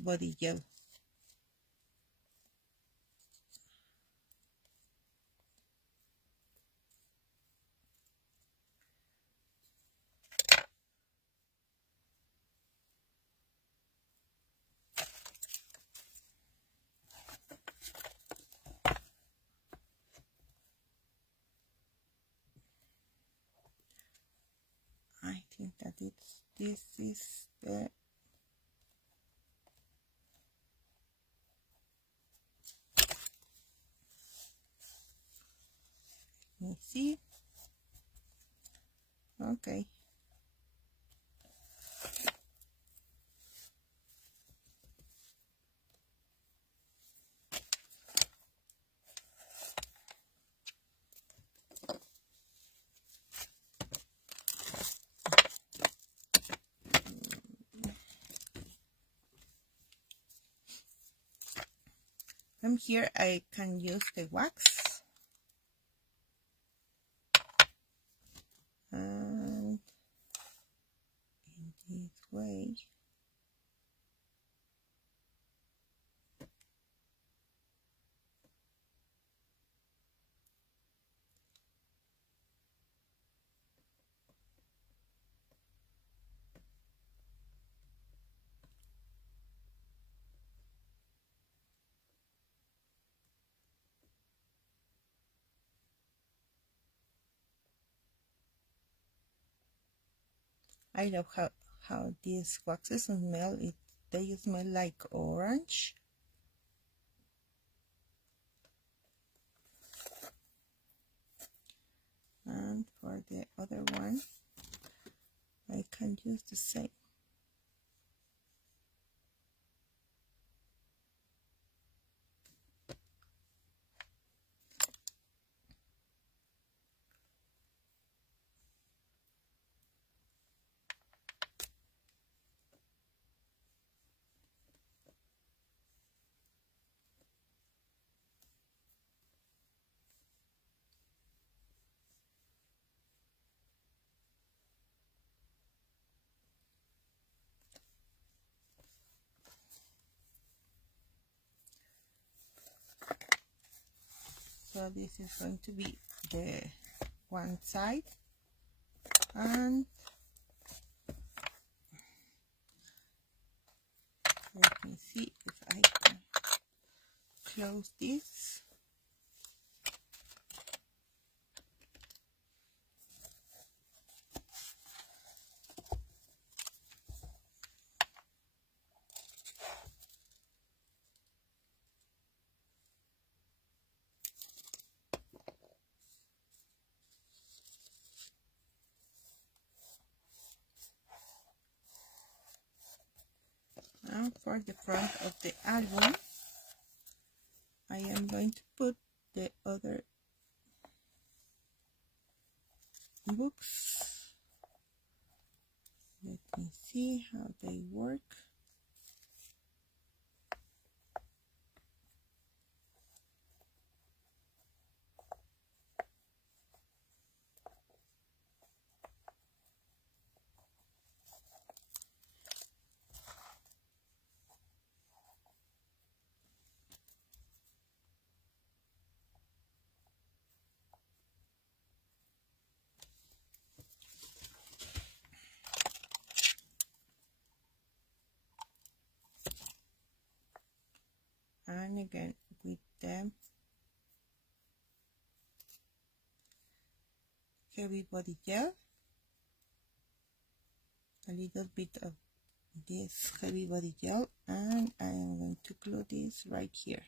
body gel. I think that this is the let me see. Okay. From here I can use the wax, and in this way I love how these waxes smell. They smell like orange. And for the other one, I can use the same. So this is going to be the one side, and let me see if I can close this. Now for the front of the album, I am going to put the other books. Let me see how they work. And again with the heavy body gel, a little bit of this heavy body gel, and I am going to glue this right here.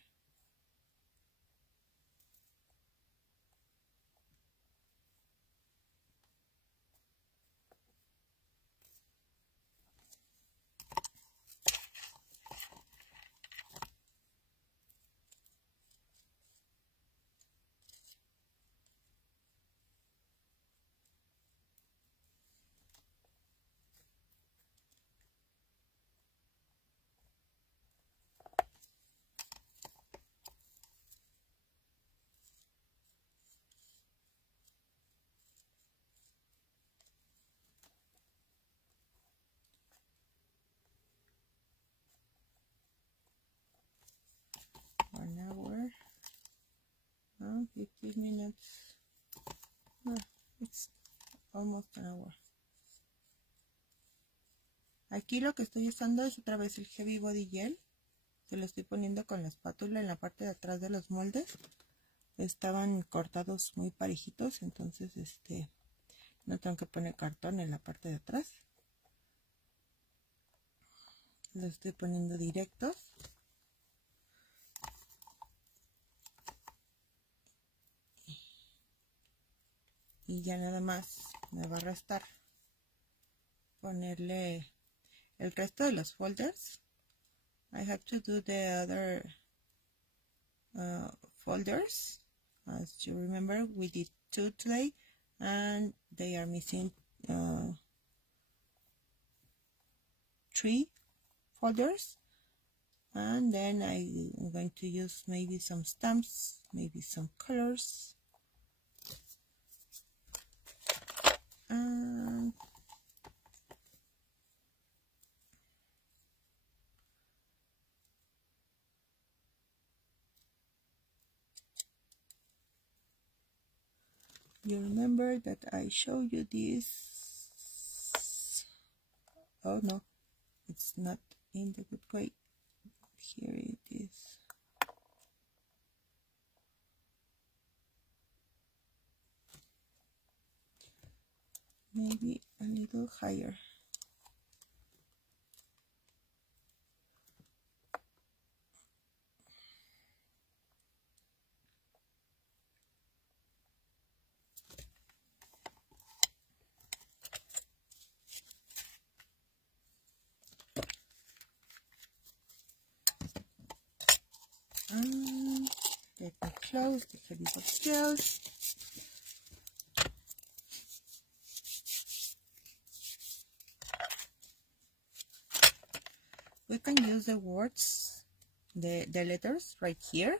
Now 15 minutes. No, it's almost an hour. Aquí lo que estoy usando es otra vez el heavy body gel. Se lo estoy poniendo con la espátula en la parte de atrás de los moldes. Estaban cortados muy parejitos, entonces no tengo que poner cartón en la parte de atrás. Lo estoy poniendo directo. Y ya nada más me va a restar ponerle el resto de los folders. I have to do the other folders. As you remember, we did 2 today, and they are missing 3 folders. And then I'm going to use maybe some stamps, maybe some colors. You remember that I showed you this. Oh no, it's not in the good way. Here it is. Maybe a little higher. Let me close the heavy box gels. We can use the words, the letters right here.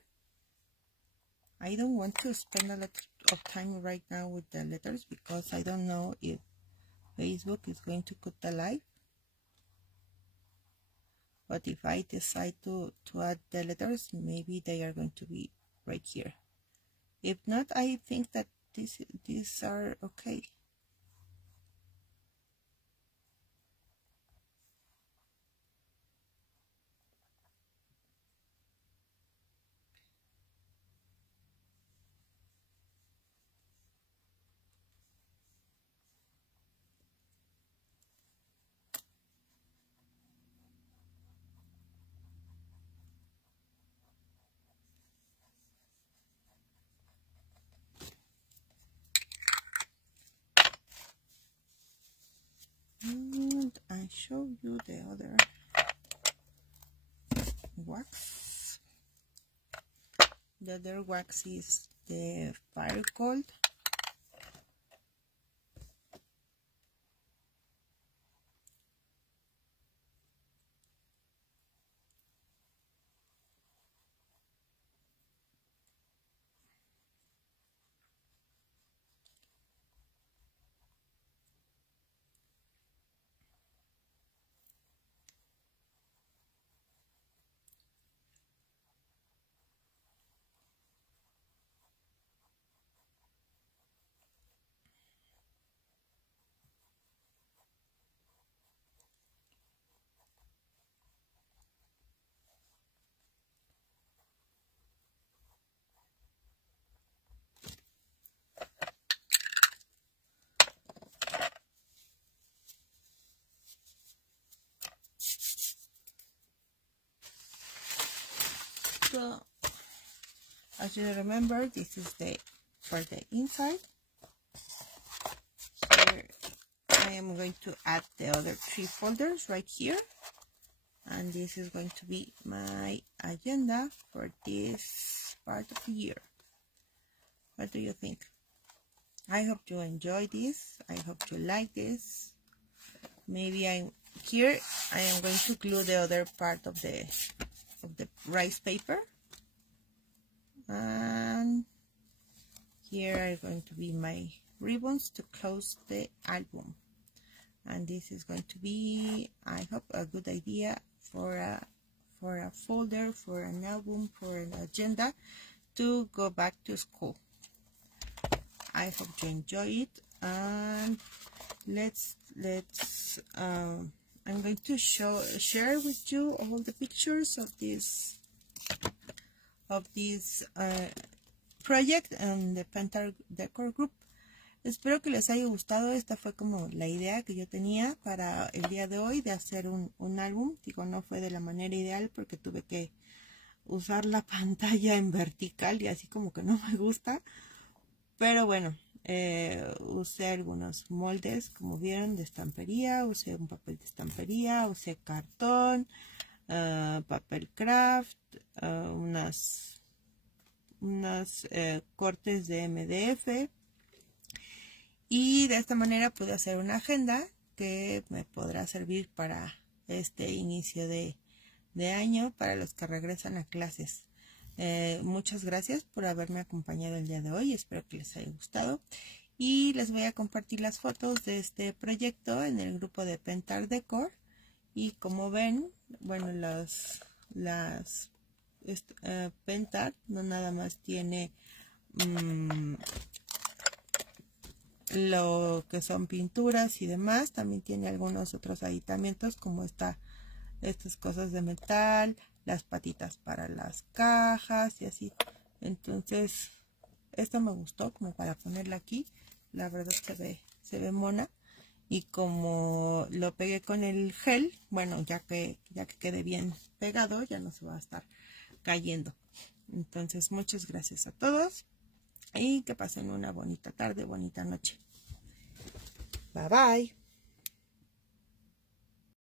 I don't want to spend a lot of time right now with the letters because I don't know if Facebook is going to cut the live. But if I decide to add the letters, maybe they are going to be right here. If not, I think that these are okay. And I show you the other wax. The other wax is the fire gold. So, as you remember, this is for the inside. Here I am going to add the other 3 folders right here, and this is going to be my agenda for this part of the year. What do you think? I hope you enjoy this. I hope you like this. Maybe I am going to glue the other part of the rice paper, and here are going to be my ribbons to close the album. And this is going to be, I hope, a good idea for a folder, for an album, for an agenda to go back to school. I hope you enjoy it, and I'm going to share with you all the pictures of this project and the Pentacolor Group. Espero que les haya gustado. Esta fue como la idea que yo tenía para el día de hoy, de hacer un álbum. Digo, no fue de la manera ideal porque tuve que usar la pantalla en vertical y así como que no me gusta. Pero bueno, usé algunos moldes, como vieron, de estampería. Usé un papel de estampería, usé cartón, papel craft, unas cortes de MDF. Y de esta manera pude hacer una agenda que me podrá servir para este inicio de año, para los que regresan a clases. Muchas gracias por haberme acompañado el día de hoy. Espero que les haya gustado. Y les voy a compartir las fotos de este proyecto en el grupo de Pentacolor. Y como ven, bueno, las Penta no nada más tiene lo que son pinturas y demás, también tiene algunos otros aditamentos como estas cosas de metal, las patitas para las cajas y así. Entonces esto me gustó como para ponerla aquí. La verdad se ve mona, y como lo pegué con el gel, bueno, ya que quede bien pegado, ya no se va a estar cayendo. Entonces muchas gracias a todos y que pasen una bonita tarde, bonita noche. Bye bye.